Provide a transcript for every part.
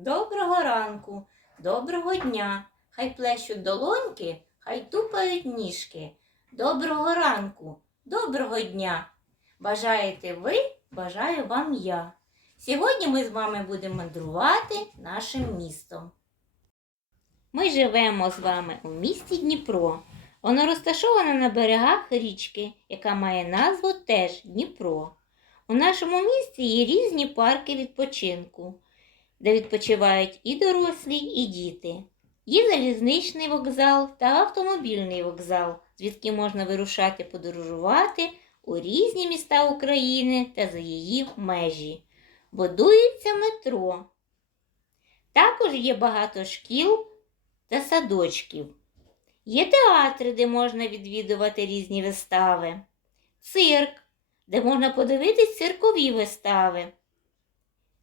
Доброго ранку, доброго дня. Хай плещуть долоньки, хай тупають ніжки. Доброго ранку, доброго дня. Бажаєте ви, бажаю вам я. Сьогодні ми з вами будемо мандрувати нашим містом. Ми живемо з вами у місті Дніпро. Воно розташоване на берегах річки, яка має назву теж Дніпро. У нашому місті є різні парки відпочинку, де відпочивають і дорослі, і діти. Є залізничний вокзал та автомобільний вокзал, звідки можна вирушати подорожувати у різні міста України та за її межі. Будується метро. Також є багато шкіл та садочків. Є театри, де можна відвідувати різні вистави, цирк, де можна подивитись циркові вистави,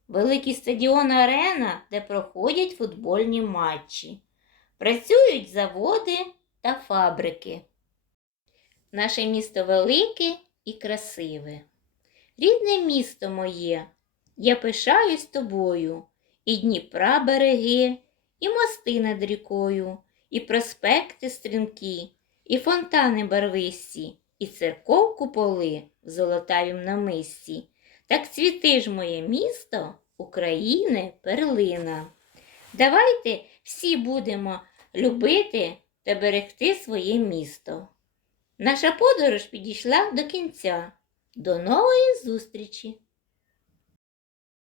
великий стадіон арена, де проходять футбольні матчі. Працюють заводи та фабрики. Наше місто велике і красиве. Рідне місто моє, я пишаюсь тобою, і Дніпра береги, і мости над рікою, і проспекти стрімкі, і фонтани барвисті, і церков куполи в золотавім намисті. Так цвіти ж моє місто, України перлина. Давайте всі будемо любити та берегти своє місто. Наша подорож підійшла до кінця. До нової зустрічі!